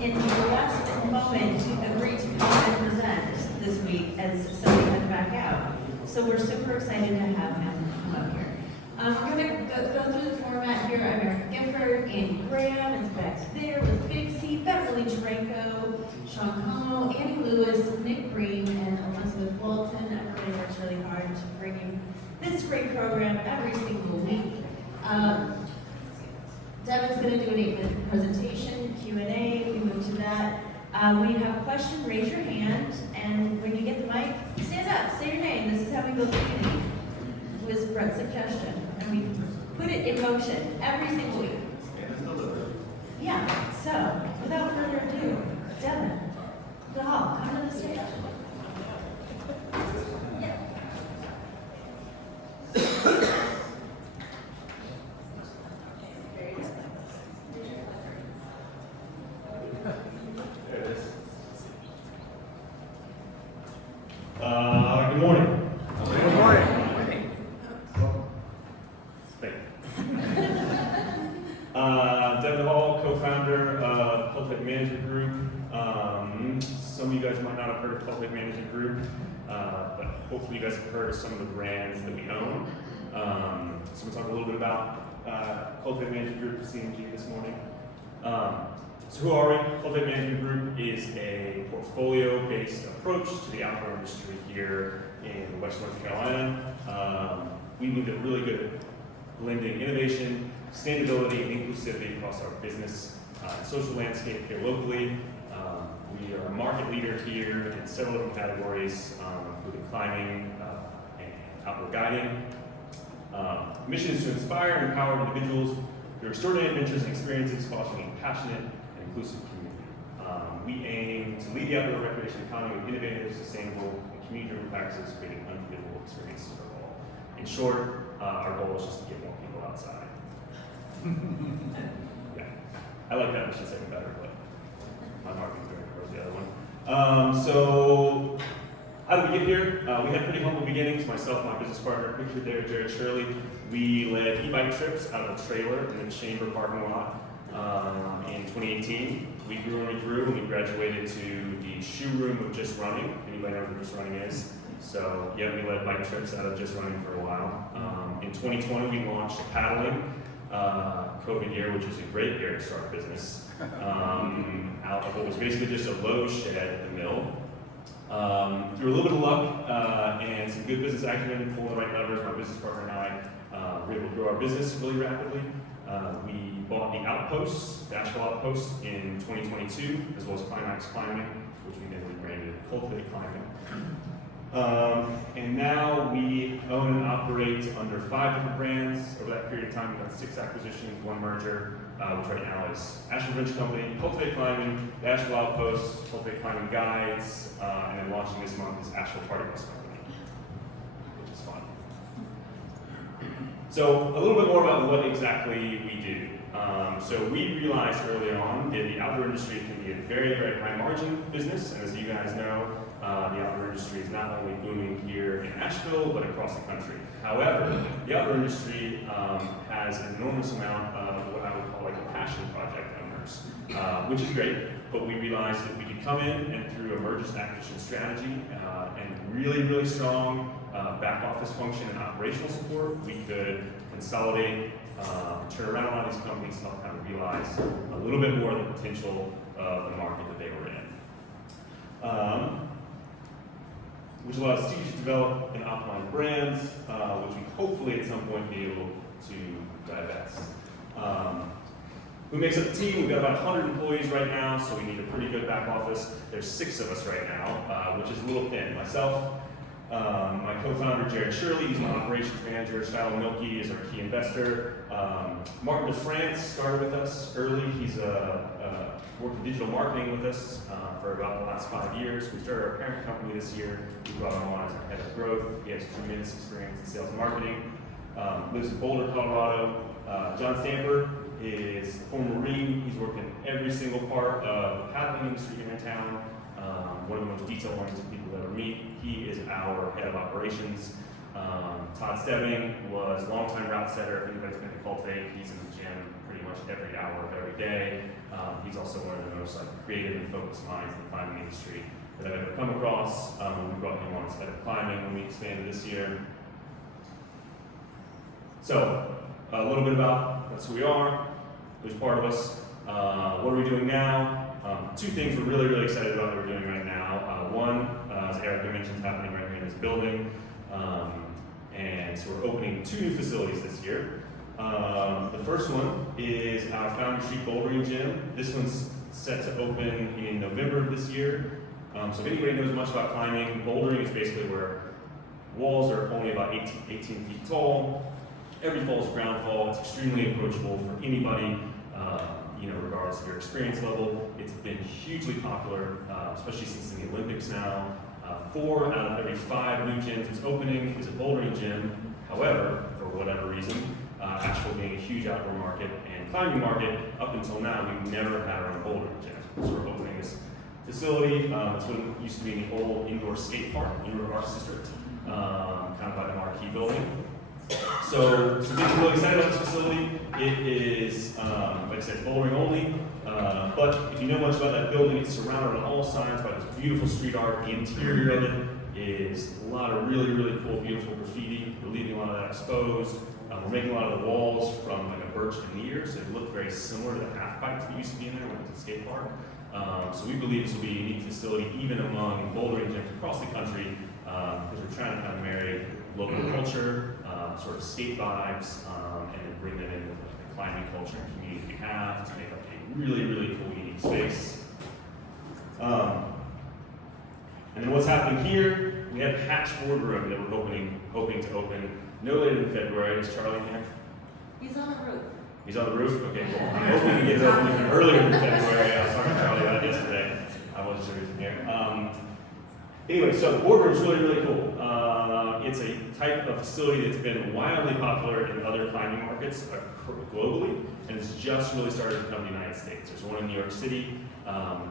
in the last moment agreed to come and present this week as somebody had to back out. So we're super excited to have him come up here. We're going to go through the format here. I'm Eric Gifford, Andy Graham is back there with Big C, Beverly Dranko, Sean Como, Andy Lewis, Nick Green, and Elizabeth Walton. Everybody works really hard to bring you this great program every single week. Devin's going to do an 8-minute presentation, Q&A, we move to that. When you have a question, raise your hand, and when you get the mic, stand up, say your name. This is how we build community. It was Brett's suggestion, and we put it in motion every single week. Yeah, so, without further ado, Devin, Deholl, come to the stage. Good morning. Good morning. Devin Deholl, co-founder of Cultivate Management Group. Some of you guys might not have heard of Cultivate Management Group, but hopefully you guys have heard of some of the brands that we own. So we'll talk a little bit about Cultivate Management Group, CMG, this morning. So who are we? Cultivate Management Group is a portfolio-based approach to the outdoor industry here in West North Carolina. We believe that we're really good at blending innovation, sustainability, and inclusivity across our business and social landscape here locally. We are a market leader here in several different categories, including climbing and outdoor guiding. Mission is to inspire and empower individuals through extraordinary adventures and experiences, fostering a passionate and inclusive community. We aim to lead the outdoor recreation economy with innovative, sustainable, and community-driven practices, creating unforgettable experiences for all. In short, our goal is just to get more people outside. Yeah, I like that mission statement better, but my marketing's very towards the other one. So, how did we get here? We had pretty humble beginnings. Myself, my business partner, pictured there, Jared Shirley. We led e-bike trips out of a trailer in the Chamber parking lot in 2018. We grew and we grew, and we graduated to the shoe room of Just Running. Anybody know what Just Running is? So, yeah, we led bike trips out of Just Running for a while. In 2020, we launched paddling, COVID year, which was a great year to start a business, out of what was basically just a low shed at the mill. Through a little bit of luck and some good business acumen, pulling the right levers, my business partner and I were able to grow our business really rapidly. We bought the Outpost, the Asheville Outpost, in 2022, as well as Climax Climbing, which we then rebranded Cultivate Climbing. And now we own and operate under 5 different brands. Over that period of time, we've done 6 acquisitions, 1 merger, which right now is Asheville Ridge Company, Cultivate Climbing, the Asheville Outpost, Cultivate Climbing Guides, and then launching this month is Asheville Party Bus Company, which is fun. So a little bit more about what exactly we do. So we realized early on that the outdoor industry can be a very, very high margin business, and as you guys know, the outdoor industry is not only booming here in Asheville, but across the country. However, the outdoor industry has an enormous amount of what I would call like a passion project owners, which is great, but we realized that we could come in and through a mergers and acquisition strategy and really, really strong back office function and operational support, we could consolidate, turn around a lot of these companies, help kind of realize a little bit more of the potential of the market that they were in. Which allows us to develop and optimize brands, which we hopefully at some point be able to divest. Who makes up the team? We've got about 100 employees right now, so we need a pretty good back office. There's 6 of us right now, which is a little thin. Myself, my co-founder, Jared Shirley, he's my operations manager. Shiloh Milky is our key investor. Martin DeFrance started with us early. He's worked in digital marketing with us for about the last 5 years. We started our parent company this year. We brought him on as our head of growth. He has tremendous experience in sales and marketing. Lives in Boulder, Colorado. John Stamper is a former Marine. He's worked in every single part of the paddling industry here in town. One of the most detail-oriented people you'll ever meet. He is our head of operations. Todd Stebbing was longtime route setter. If anybody's been to Cultivate, he's in the gym pretty much every hour of every day. He's also one of the most creative and focused minds in the climbing industry that I've ever come across. We brought him on as head of climbing when we expanded this year. So, a little bit about that's who we are, who's part of us, what are we doing now? Two things we're really, really excited about that we're doing right now. One, as Erica mentioned, is happening right here in this building. And so we're opening 2 new facilities this year. The first one is our Foundry Street Bouldering Gym. This one's set to open in November of this year. So if anybody knows much about climbing, bouldering is basically where walls are only about 18 feet tall. Every fall is ground fall. It's extremely approachable for anybody, regardless of your experience level. It's been hugely popular, especially since the Olympics now. 4 out of every 5 new gyms that's opening is a bouldering gym. However, for whatever reason, Asheville being a huge outdoor market and climbing market, up until now, we've never had our own bouldering gym. So we're opening this facility. It's what used to be the old indoor skate park in the Arts District, kind of by the Marquee building. So we're really excited about this facility. It is, like I said, bouldering only. But if you know much about that building, it's surrounded on all sides by this beautiful street art. The interior of it is a lot of really, really cool, beautiful graffiti. We're leaving a lot of that exposed. We're making a lot of the walls from like a birch veneer, so they look very similar to the half pipes that used to be in there when it was a skate park. So we believe this will be a unique facility, even among bouldering gyms across the country, because we're trying to kind of marry local culture, sort of skate vibes, and then bring that in with the climbing culture and community we have to make up a really, really cool, unique space. And then what's happening here, we have Hatch Boardroom that we're hoping to open no later than February. Is Charlie here? He's on the roof. He's on the roof? Okay, cool. I'm hoping to get it open even earlier than February. I was talking to Charlie about it yesterday. I wasn't sure he was here. Anyway, so the boardroom is really, really cool. It's a type of facility that's been wildly popular in other climbing markets globally, and it's just really started to come to the United States. There's one in New York City.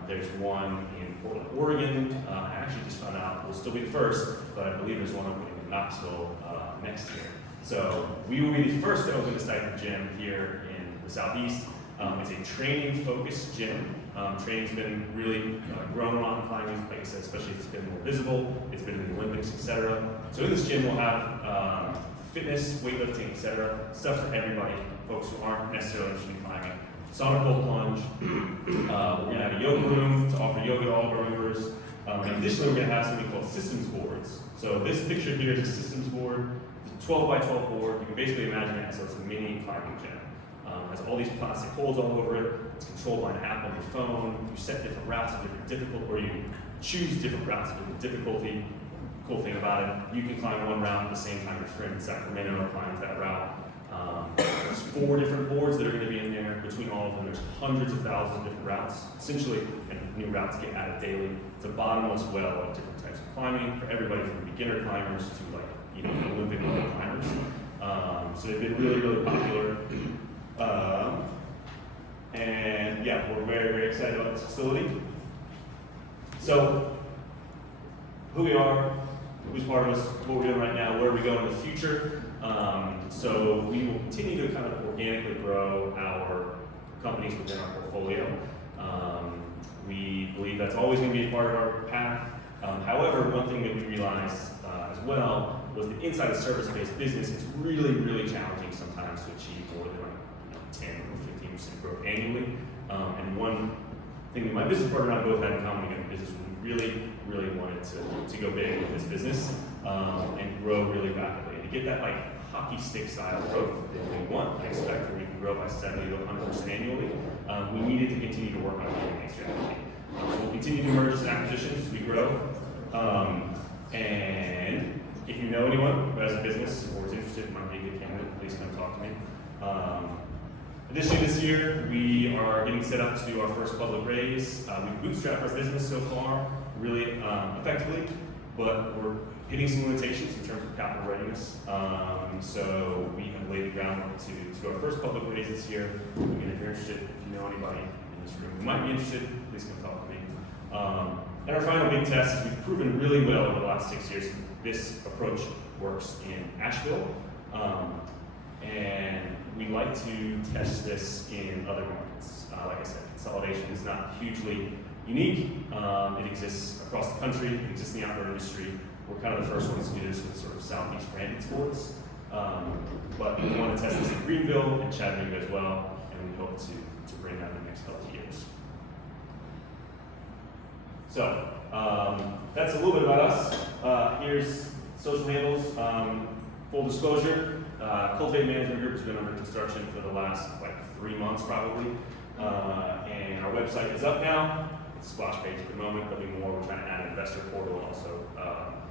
There's one in Portland, Oregon. I actually just found out we'll still be the first, but I believe there's one opening in Knoxville next year. So we will be the first to open this type of gym here in the Southeast. It's a training-focused gym. Training's been really grown a lot in climbing, like I said, especially as it's been more visible. It's been in the Olympics, etc. So in this gym, we'll have fitness, weightlifting, etc. Stuff for everybody, folks who aren't necessarily interested in climbing. Sauna cold plunge. We're going to have a yoga room to offer yoga to all of our members. And additionally, we're going to have something called systems boards. So this picture here is a systems board. It's a 12 by 12 board. You can basically imagine it as a mini climbing gym. It has all these plastic holes all over it. It's controlled by an app on your phone. You set different routes of different difficulty, or you choose different routes of different difficulty. Cool thing about it, you can climb one route at the same time your friend in Sacramento climbs that route. There's 4 different boards that are going to be in there. Between all of them, there's hundreds of thousands of different routes. Essentially, and new routes get added daily. It's a bottomless well of different types of climbing for everybody from beginner climbers to Olympic level climbers. So they've been really, really popular. And yeah, we're very, very excited about this facility. So, who we are, who's part of us, what we're doing right now, where are we going in the future. So we will continue to kind of organically grow our companies within our portfolio. We believe that's always going to be a part of our path. However, one thing that we realized as well was that inside a service-based business, it's really, really challenging sometimes to achieve more than 10 or 15% growth annually. And one thing that my business partner and I both had in common in business, we really, really wanted to go big with this business and grow really rapidly. And to get that hockey stick style growth that we want, I expect that we can grow by 70 to 100% annually, we needed to continue to work on the M&A strategy. So we'll continue to do mergers and acquisitions as we grow. And if you know anyone who has a business or is interested in might be a good candidate, please come talk to me. Additionally, this year, we are getting set up to do our first public raise. We've bootstrapped our business so far really effectively, but we're hitting some limitations in terms of capital readiness. So we have laid the groundwork to do our first public raise this year. Again, if you're interested, if you know anybody in this room who might be interested, please come talk to me. And our final big test is we've proven really well over the last 6 years this approach works in Asheville. And we like to test this in other markets. Like I said, consolidation is not hugely unique. It exists across the country. It exists in the outdoor industry. We're kind of the first ones to do this with sort of Southeast branded sports. But we want to test this in Greenville and Chattanooga as well, and we hope to bring that in the next couple of years. So that's a little bit about us. Here's social handles. Full disclosure, Cultivate Management Group has been under construction for the last 3 months probably. And our website is up now. It's a splash page at the moment. There'll be more. We're trying to add an investor portal and also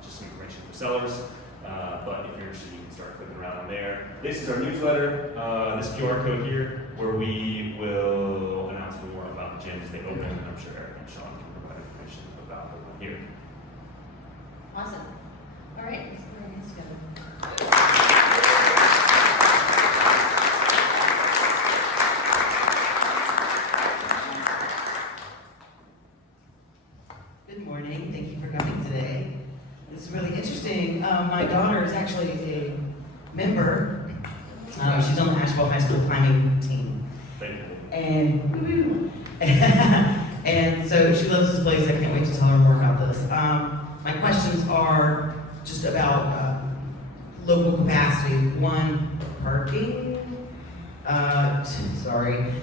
just some information for sellers. But if you're interested, you can start clicking around on there. This is our newsletter, this QR code here, where we will announce more about the gyms as they open. And I'm sure Eric and Sean can provide information about the one here. Awesome. All right, let's go ahead and together. Good morning. Thank you for coming today. It's really interesting. My daughter is actually a member. She's on the Asheville High School climbing team. Thank you. And and so she loves this place. I can't wait to tell her more about this. My questions are just about local capacity. One, parking.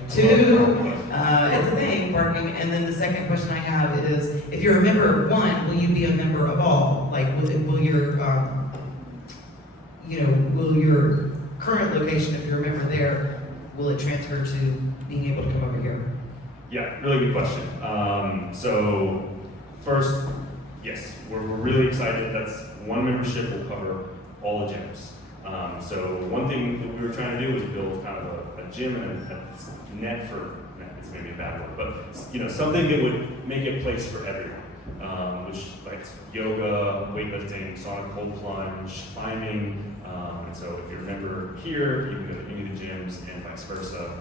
Two, it's a thing, parking. And then the second question I have is, if you're a member of one, will you be a member of all? Like, will your, will your current location, if you're a member there, will it transfer to being able to come over here? Yeah, really good question. So first, yes, we're really excited. That's one membership will cover all the gyms. So one thing that we were trying to do was build kind of a gym and a net for, it's maybe a bad word, but something that would make a place for everyone, which like yoga, weightlifting, sonic cold plunge, climbing. And so if you're a member here, you can go to any of the gyms and vice versa.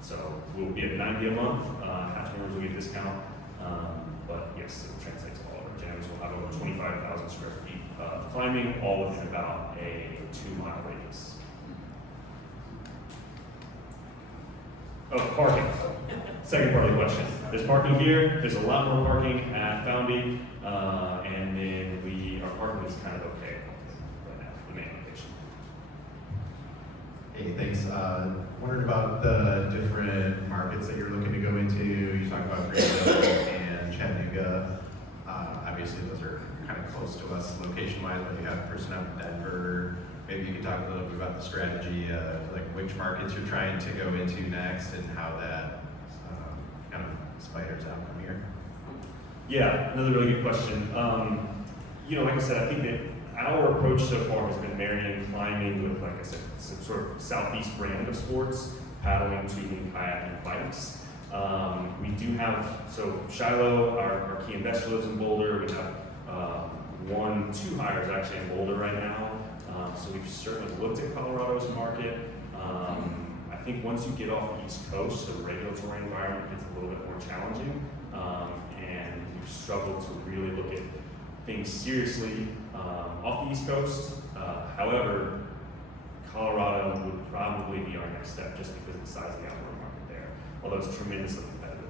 So we'll be at $90 a month. Half members will get a discount. But yes, it will translate to all of our gyms. We'll have over 25,000 square feet of climbing, all within about a 2-mile radius. Oh, parking. Second part of the question. There's parking here. There's a lot more parking at Foundy. And then our parking is kind of okay right now, the main location. Hey, thanks. Wondered about the different markets that you're looking to go into. You talked about Greenville and Chattanooga. Obviously, those are kind of close to us location-wise, but you have a person out in Denver. Maybe you could talk a little bit about the strategy of which markets you're trying to go into next and how that kind of spiders out from here. Yeah, another really good question. Like I said, I think that our approach so far has been marrying climbing with, like I said, some sort of Southeast brand of sports, paddling, tubing, kayaking, bikes. We do have, so Shiloh, our key investor lives in Boulder. We have 2 hires actually in Boulder right now. So we've certainly looked at Colorado's market. I think once you get off the East Coast, the regulatory environment gets a little bit more challenging. And we've struggled to really look at things seriously off the East Coast. However, Colorado would probably be our next step just because of the size of the outdoor market there, although it's tremendously competitive.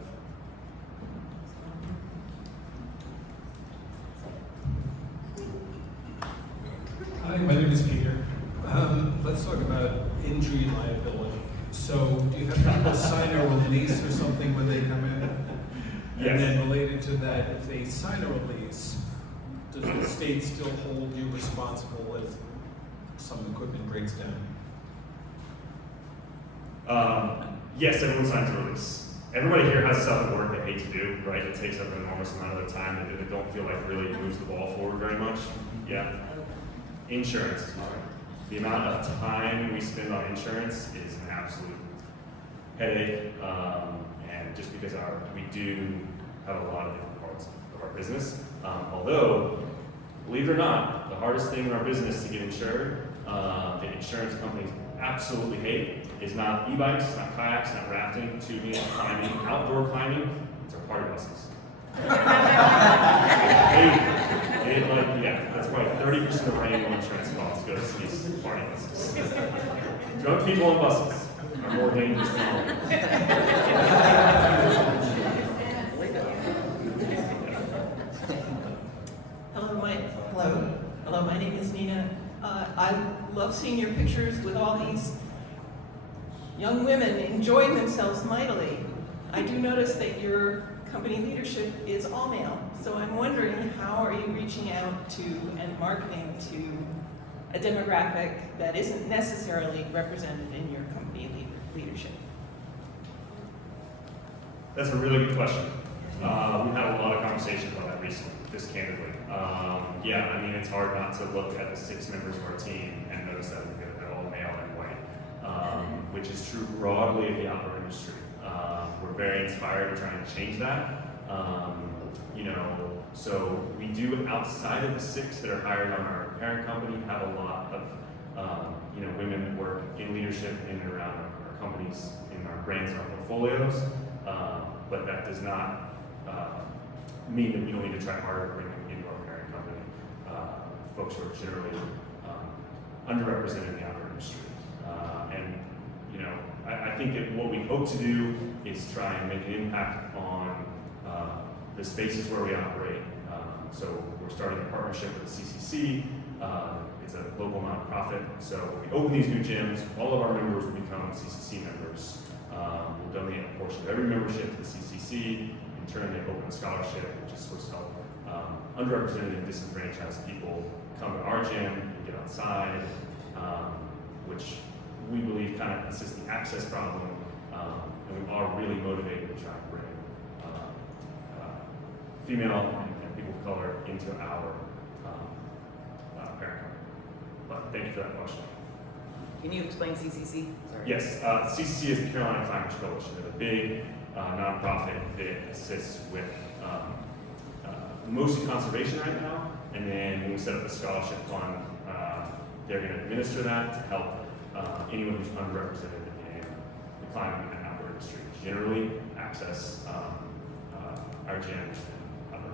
Hi, my name is Peter. Let's talk about injury liability. So, do you have people sign a release or something when they come in? Yes. And then related to that, if they sign a release, does the state still hold you responsible if some equipment breaks down? Yes, everyone signs a release. Everybody here has stuff at work they hate to do, right? It takes up an enormous amount of their time that they don't feel like really moves the ball forward very much. Yeah. Insurance is hard. The amount of time we spend on insurance is an absolute headache. And just because we do have a lot of different parts of our business. Although, believe it or not, the hardest thing in our business to get insured, the insurance companies absolutely hate, is not e-bikes, it's not kayaks, not rafting, tubing, climbing, outdoor climbing, it's our party buses. That's probably 30% of our annual insurance costs goes to these party buses. Drunk people on buses are more dangerous than all of us. Hello, my name is Nina. I love seeing your pictures with all these young women enjoying themselves mightily. I do notice that your company leadership is all male, so I'm wondering how are you reaching out to and marketing to a demographic that isn't necessarily represented in your company leadership? That's a really good question. We've had a lot of conversations about that recently, just candidly. Yeah, I mean, it's hard not to look at the 6 members of our team and notice that they're all male and white, which is true broadly of the outdoor industry. We're very inspired to try and change that. You know, so we do, outside of the 6 that are hired on our parent company, have a lot of you know, women that work in leadership in and around our companies, in our brands, and our portfolios. But that does not mean that we don't need to try harder to bring them into our parent company. Folks who are generally underrepresented in the outdoor industry. And you know, I think that what we hope to do is try and make an impact on the spaces where we operate. So we're starting a partnership with the CCC. It's a local nonprofit. So when we open these new gyms, all of our members will become CCC members. We'll donate a portion of every membership to the CCC. In turn, they open a scholarship, which is supposed to help underrepresented and disenfranchised people come to our gym and get outside, which we believe kind of assists the access problem. And we are really motivated to try and bring female and people of color into our parent company. But thank you for that question. Can you explain CCC? Sorry. Yes, CCC is the Carolina Climbers Coalition. They're the big nonprofit that assists with mostly conservation right now. And then when we set up the scholarship fund, they're going to administer that to help anyone who's underrepresented in the climbing and outdoor industry generally access our gyms and other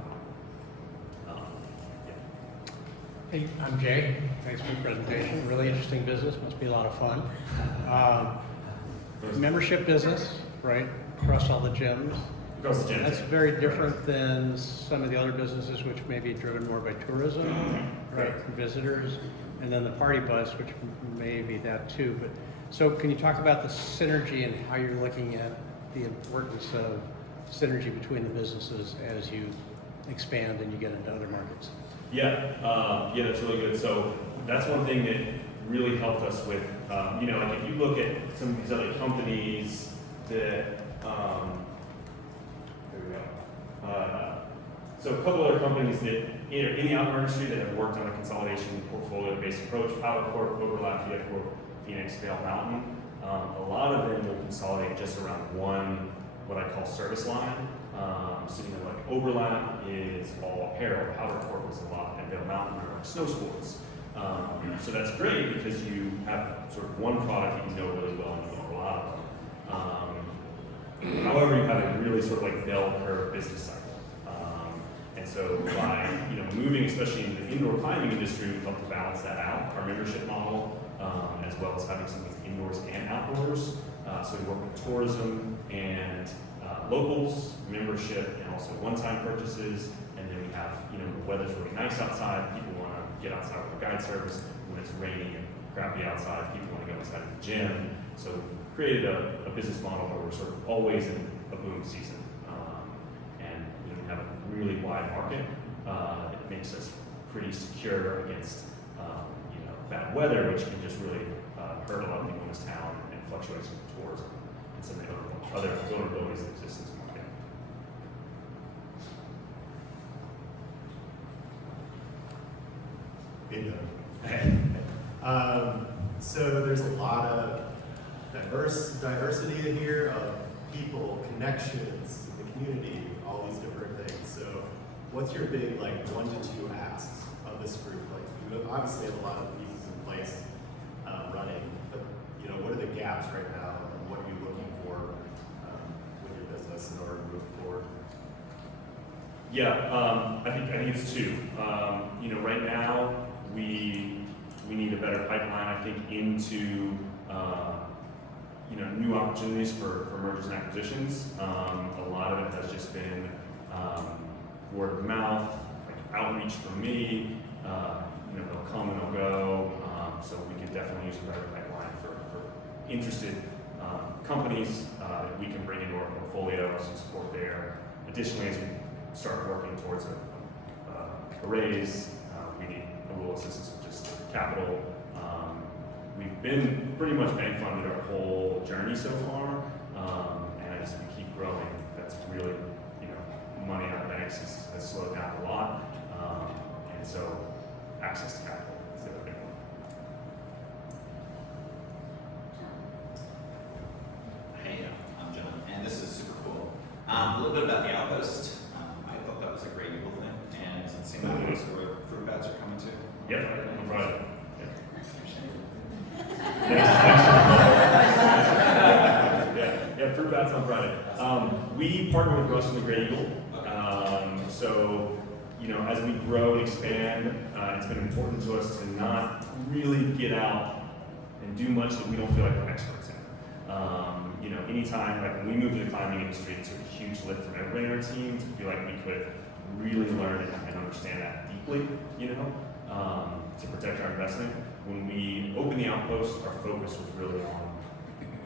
climbing. Yeah. Hey, I'm Jay. Thanks for the presentation. Really interesting business. Must be a lot of fun. Membership business, right? Across all the gyms. Across the gyms. That's very different than some of the other businesses, which may be driven more by tourism, right? And visitors, and then the party bus, which may be that too. But so, can you talk about the synergy and how you're looking at the importance of synergy between the businesses as you expand and you get into other markets? Yeah, yeah, that's really good. So that's one thing that really helped us with, you know, like if you look at some of these other companies that, there we go. So a couple other companies that in the outdoor industry that have worked on a consolidation portfolio-based approach, PowerCorp, Overlap, Phoenix, Vail Mountain, a lot of them will consolidate just around one, what I call service line. So you know, like Overlap is all apparel, PowerCorp is a lot, and Vail Mountain are like snow sports. So that's great because you have sort of one product that you know really well and you know a lot of them. However, you have a really sort of like bell curve business cycle. And so by moving, especially in the indoor climbing industry, we help to balance that out. Our membership model, as well as having something indoors and outdoors. So we work with tourism and locals, membership, and also one-time purchases. And then we have, the weather's really nice outside. People want to get outside with a guide service. When it's rainy and crappy outside, people want to go inside the gym. So we've created a business model where we're sort of always in a boom season. And we have a really wide market that makes us pretty secure against bad weather, which can just really hurt a lot of people in this town and fluctuations in tourism and some of the other vulnerabilities that exist in this market. So there's a lot of diversity in here of people, connections, the community, all these different things. So what's your big 1 to 2 asks of this group? You obviously have a lot of pieces in place running, but what are the gaps right now and what are you looking for with your business in order to move forward? Yeah, I think it's 2. Right now we need a better pipeline, I think, into new opportunities for mergers and acquisitions. A lot of it has just been word of mouth, like outreach from me. They'll come and they'll go. So we could definitely use a better pipeline for interested companies that we can bring into our portfolio, some support there. Additionally, as we start working towards a raise, we need a little assistance with just capital. We've been pretty much bank funded our whole journey so far, and as we keep growing, that's really, money out of banks has slowed down a lot, and so access to capital is the other big one. Hey, I'm John, and this is super cool. A little bit about the Outpost. I thought that was a great Eagle thing, and it seems like those where fruit bats are coming too. Yep, on Friday. Yeah, fruit bats on Friday. We partner with Russ and the Great Eagle. So, as we grow and expand, it's been important to us to not really get out and do much that we don't feel like we're experts in. Anytime, like when we moved to the climbing industry, it took a huge lift from everybody on our team to feel like we could really learn and understand that deeply, to protect our investment. When we opened the Outpost, our focus was really on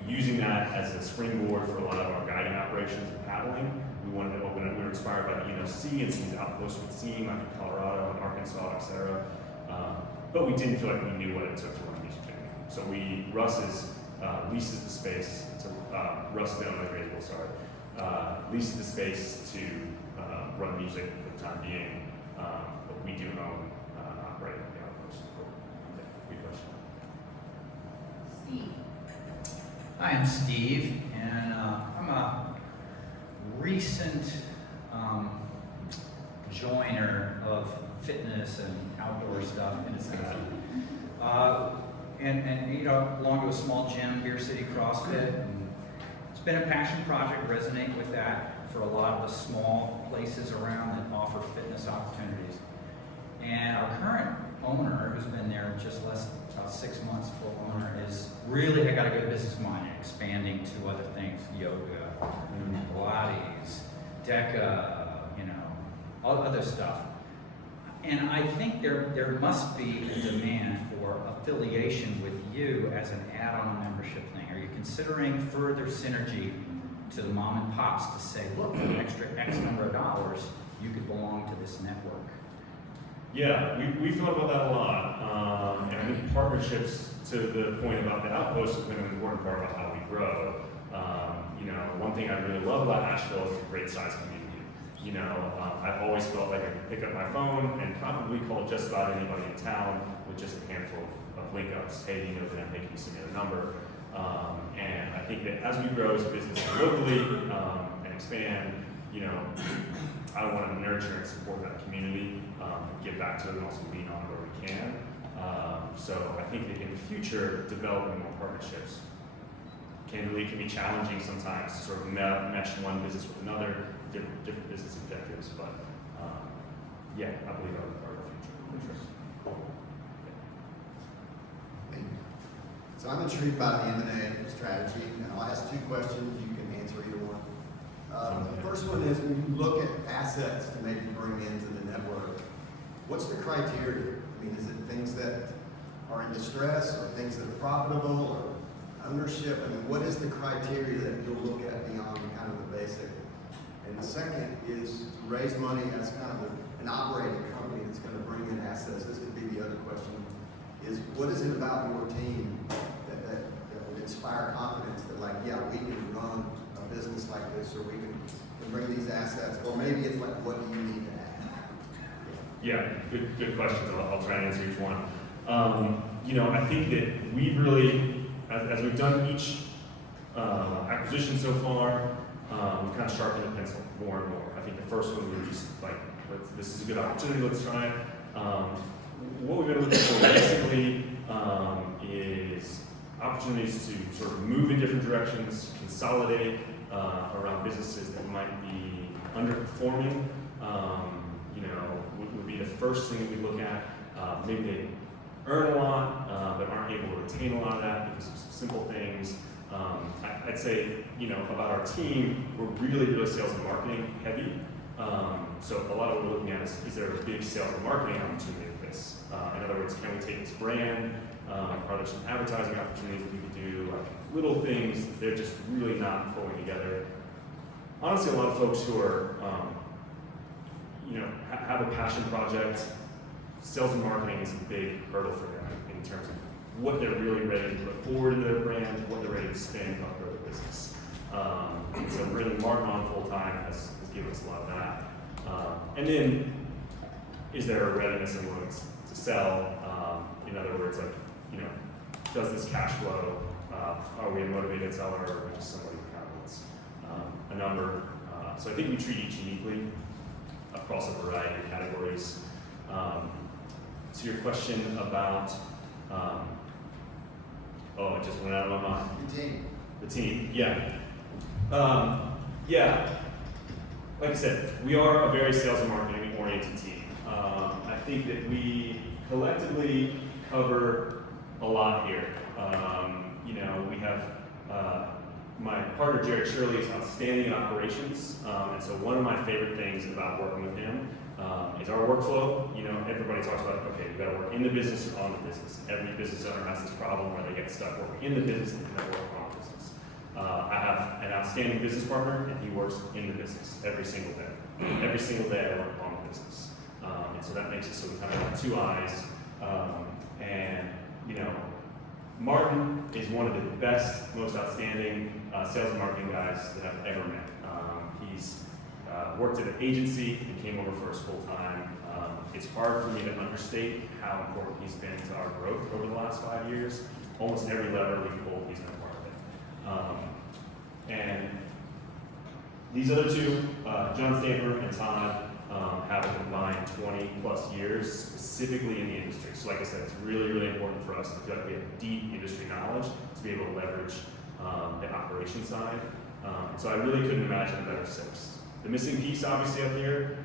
using that as a springboard for a lot of our guiding operations and paddling. We wanted to open it. We were inspired by the ENOC and some of these outposts we'd seen, like in Colorado and Arkansas, et cetera. But we didn't feel like we knew what it took to run music venue. So Russ leases the space to Russ is the owner of the Great Eagle, leases the space to run music for the time being. But we do own operate the Outpost. Good question. Steve. Hi, I'm Steve, and I'm a recent joiner of fitness and outdoor stuff in a sense. Belong to a small gym, Beer City CrossFit, and it's been a passion project, resonate with that for a lot of the small places around that offer fitness opportunities. And our current owner, who's been there just about 6 months, full owner, is really got a good business mind and expanding to other things, yoga, Pilates, DECA, all other stuff. And I think there must be a demand for affiliation with you as an add-on membership thing. Are you considering further synergy to the mom and pops to say, look, for an extra X number of dollars, you could belong to this network? Yeah, we thought about that a lot, and I think partnerships, to the point about the Outpost, has been an important part about how we grow. One thing I really love about Asheville is a great size community. I've always felt like I could pick up my phone and probably call just about anybody in town with just a handful of link ups. Hey, do you know them? Hey, can you send me their number? And I think that as we grow as a business locally and expand, I want to nurture and support that community, give back to it, and also lean on where we can. So I think that in the future, developing more partnerships candidly can be challenging sometimes to sort of mesh one business with another, different business objectives. But yeah, I believe that would be part of the future for sure. Thank you. So I'm intrigued by the M&A strategy, and I'll ask 2 questions. You can answer either one. The first one is, when you look at assets to maybe bring into the network, what's the criteria? I mean, is it things that are in distress, or things that are profitable, or ownership? I mean, what is the criteria that you'll look at beyond kind of the basic? And the second is to raise money as kind of an operating company that's going to bring in assets. This could be the other question, is what is it about your team that would inspire confidence that, like, yeah, we can run a business like this, or we can bring these assets, or maybe it's like, what do you need to add? Yeah, good questions. I'll try and answer each one. I think that we've really, as we've done each acquisition so far, we've kind of sharpened the pencil more and more. I think the first one we were just like, this is a good opportunity, let's try it. What we've been looking for basically is opportunities to sort of move in different directions, consolidate around businesses that might be underperforming. Would be the first thing that we look at. Maybe they earn a lot, but aren't able to retain a lot of that because of some simple things. I'd say, about our team, we're really sales and marketing heavy. So a lot of what we're looking at is there a big sales and marketing opportunity with this? In other words, can we take this brand? Are there some advertising opportunities that we could do? Like little things, they're just really not pulling together. Honestly, a lot of folks who are, have a passion project, sales and marketing is a big hurdle for them in terms of what they're really ready to put forward into their brand, what they're ready to spend to help grow their business. And so really Martin on full time has given us a lot of that. And then, is there a readiness and willingness to sell? In other words, does this cash flow? Are we a motivated seller, or are we just somebody who kind of wants a number? So I think we treat each uniquely across a variety of categories. To your question about, it just went out of my mind. Your team. The team, yeah. Like I said, we are a very sales and marketing oriented team. I think that we collectively cover a lot here. We have my partner Jared Shirley is outstanding in operations, and so one of my favorite things about working with him is our workflow. Everybody talks about, okay, you got to work in the business or on the business. Every business owner has this problem where they get stuck working in the business and they work on the business. I have an outstanding business partner, and he works in the business every single day. Every single day I work on the business. And so that makes it so we kind of have two eyes. Martin is one of the best, most outstanding sales and marketing guys that I've ever met. He's worked at an agency and came over for us full time. It's hard for me to understate how important he's been to our growth over the last 5 years. Almost every lever we've pulled, he's been part of it. And these other two, John Stamper and Todd, have a combined 20 plus years specifically in the industry. So like I said, it's really important for us to feel like we have deep industry knowledge to be able to leverage the operation side. So I really couldn't imagine a better six. The missing piece obviously up here,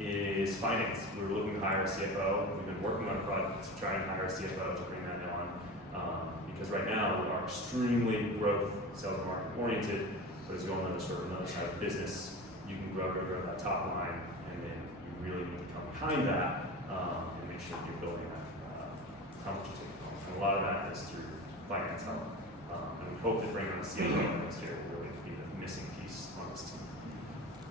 is finance. We were looking to hire a CFO. We've been working on a project to try and hire a CFO to bring that on. Because right now we are extremely growth, sales and marketing oriented, but as you all know, sort of another side of the business, you can grow that top line, and then you really need to come behind that and make sure you're building that how much you take home. And a lot of that is through finance help. And we hope that bringing on a CFO next year will really be the missing piece on this team.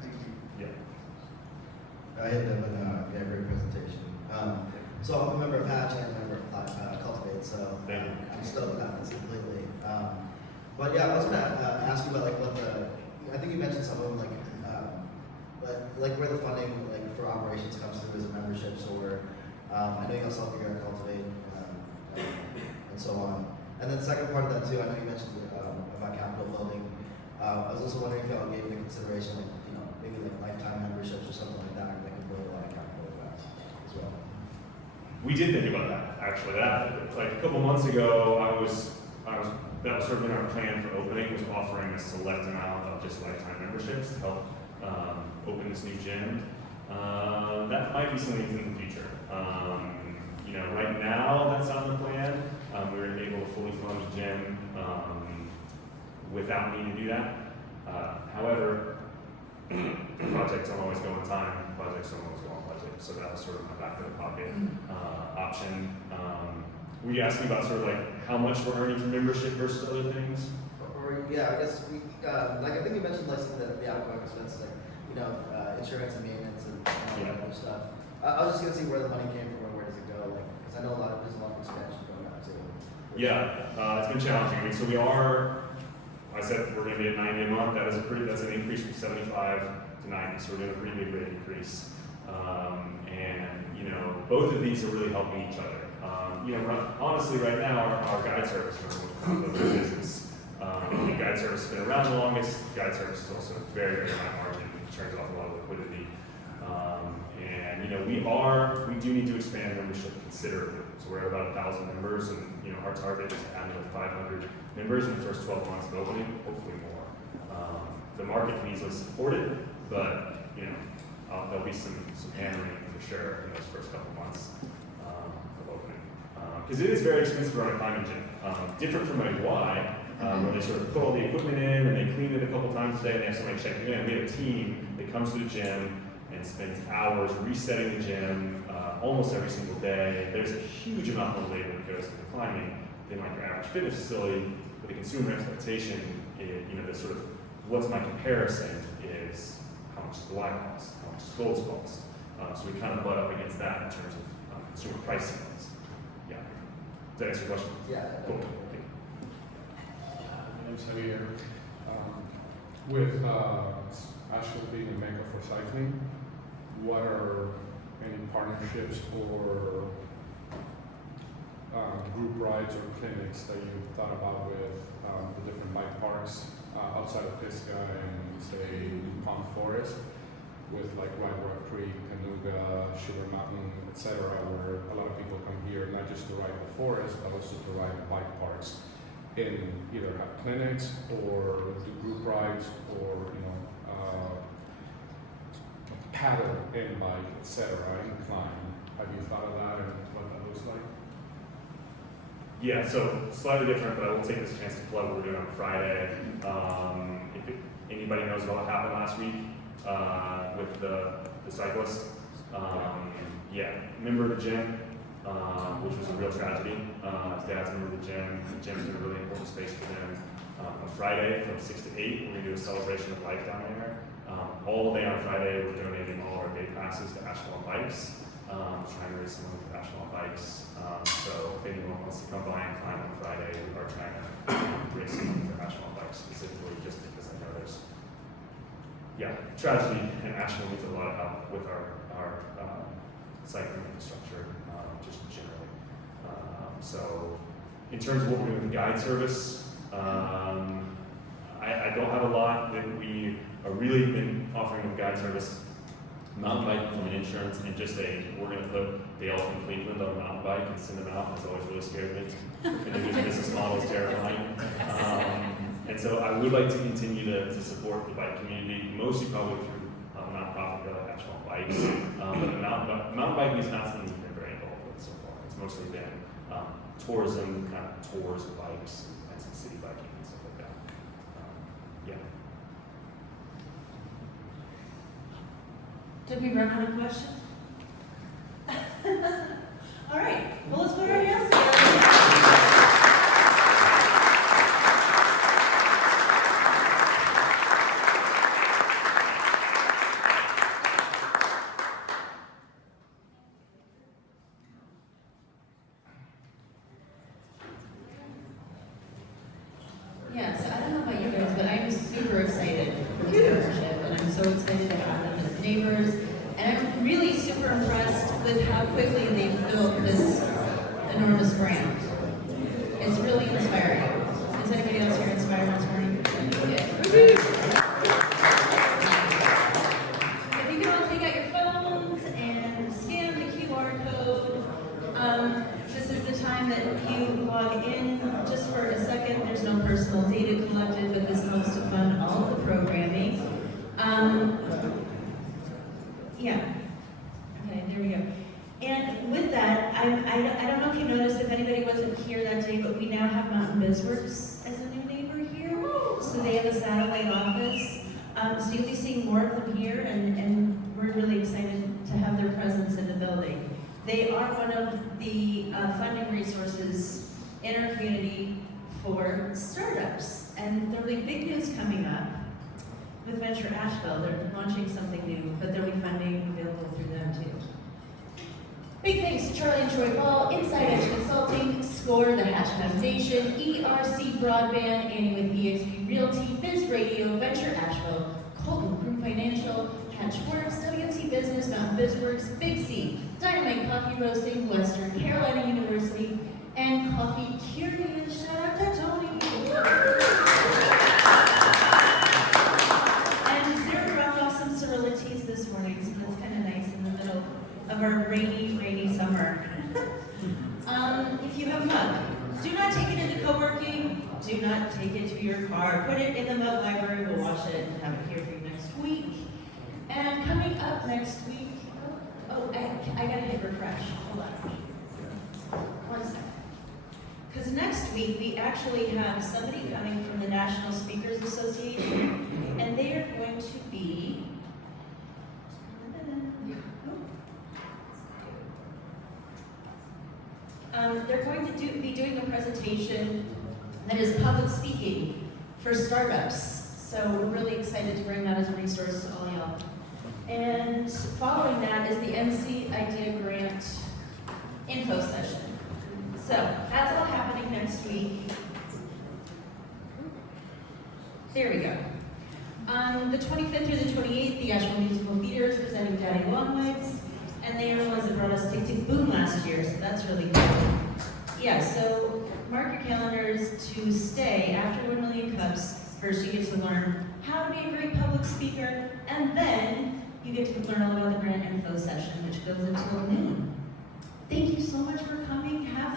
Thank you. Yeah. I had Devin, a great presentation. So I'm a member of Hatch and I'm a member of Cultivate, so I'm stoked about this completely. But yeah, I was gonna ask you about I think you mentioned some of them, like where the funding for operations comes through, is it memberships or I know you also help here at Cultivate and so on. And then the second part of that too, I know you mentioned about capital building. I was also wondering if y'all gave into consideration maybe lifetime memberships or something like that can build a lot of capital as well. We did think about that actually. That a couple months ago, that was sort of in our plan for opening, was offering a select amount of just lifetime memberships to help open this new gym. That might be something in the future. Right now that's on the plan. We were able to fully fund the gym without needing to do that. However, projects don't always go on time. Projects don't always go on budget. So that was sort of my back of the pocket option. Were you asking about sort of how much we're earning from membership versus other things? Yeah, I guess I think you mentioned some of the outgoing expenses, insurance and maintenance and all that other stuff. I was just gonna see where the money came from and where does it go, because I know there's a lot of expansion going on too. Yeah, it's been challenging. I said we're gonna be at 90 a month. That's an increase from 75 to 90, so we're doing a pretty big rate increase. Both of these are really helping each other. Honestly, right now, our guide service is our most profitable business. The guide service has been around the longest. Guide service is also very high margin. It turns off a lot of liquidity. We do need to expand membership considerably. So we're at about 1,000 members, and our target is to add another 500 members in the first 12 months of opening, hopefully more. The market can easily support it, but there'll be some hammering for sure in those first couple months. because it is very expensive to run a climbing gym. Different from a Y, where they sort of put all the equipment in and they clean it a couple times a day and they have somebody checking in. We have a team that comes to the gym and spends hours resetting the gym almost every single day. There's a huge amount more labor that goes into climbing than like your average fitness facility. But the consumer expectation, the sort of what's my comparison is how much does the Y cost, how much does gold's cost. So we kind of butt up against that in terms of consumer pricing. Yeah. Does that answer your question? Yeah. Cool. My name's Javier. With Asheville being a mecca for cycling, what are any partnerships or group rides or clinics that you've thought about with the different bike parks outside of Pisgah and say Palm Forest, with like White Rock Creek, Canuga, Sugar Mountain, etc., where a lot of people come here not just to ride the forest, but also to ride bike parks, and either have clinics or do group rides or paddle and bike, etc., and climb. Have you thought of that and what that looks like? Yeah, so slightly different, but I will take this chance to plug what we're doing on Friday. Anybody knows about what happened last week with the cyclist? Member of the gym, which was a real tragedy. His dad's a member of the gym. The gym's been a really important space for them. On Friday from 6 to 8, we're going to do a celebration of life down there. All day on Friday, we're donating all our day passes to Asheville Bikes. Trying to raise some money for Asheville Bikes. So if anyone wants to come by and climb on Friday, we are trying to raise some money for Asheville Bikes specifically, just because I know there's tragedy, and Asheville needs a lot of help with our cycling infrastructure, just generally. So in terms of what we're doing with the guide service, I don't have a lot. That we are really been offering the guide service, mountain bike from an insurance, and just we're going to put Dale from Cleveland on a mountain bike and send them out. It's always really scared me. And his business model is terrifying. And so I would like to continue to support the bike community, mostly probably through nonprofit like Asheville Bikes. But the mountain biking is not something we've been very involved with so far. It's mostly been tourism, kind of tours of bikes and some city biking and stuff like that. Did we run out of questions? All right, well, let's put our hands together. Yeah, so I don't know about you guys, but I'm super excited for this partnership, and I'm so excited to have them as neighbors. And I'm really super impressed with how quickly they've built this enormous brand. It's really inspiring. Is anybody else here inspired this morning? Yeah. If you can all take out your phones and scan the QR code, this is the time that you log in just for a second. There's no personal data collected, but this helps to fund all the programming. Okay, there we go. And with that, I don't know if you noticed, if anybody wasn't here that day, but we now have Mountain BizWorks as a new neighbor here. So they have a satellite office. So you'll be seeing more of them here, and we're really excited to have their presence in the building. They are one of the funding resources in our community for startups. And there'll be big news coming up with Venture Asheville. They're launching something new, but there'll be funding available through them too. Big thanks to Charlie and Troy Ball, Inside Edge Consulting, SCORE, the Hatch Foundation, ERC Broadband, Annie with eXp Realty, Biz Radio, Venture Asheville, Colton Crew Financial, Hatchworks, WNC Business, Mountain BizWorks, Big C, Dynamite Coffee Roasting, Western Carolina University, and Coffee Curious. Shout out to Tony. And Sarah dropped off some sororities this morning, so that's kind of nice in the middle of our rainy summer. If you have a mug, do not take it into co-working, do not take it to your car, put it in the mug library, we'll wash it and have it here for you next week. And coming up next week, I gotta hit refresh, hold on. 1 second. because next week we actually have somebody coming from the National Speakers Association, and they are going to be, they're going to be doing a presentation that is public speaking for startups. So we're really excited to bring that as a resource to all y'all. And following that is the NC Idea Grant info session. So that's all happening next week. There we go. On the 25th through the 28th, the Asheville Musical Theater is presenting Daddy Longlegs, and they are the ones that brought us Tick Tick Boom last year, so that's really cool. Yeah, so mark your calendars to stay after 1 Million Cups. First, you get to learn how to be a great public speaker, and then you get to learn all about the grant info session, which goes until noon. Thank you so much for coming. Have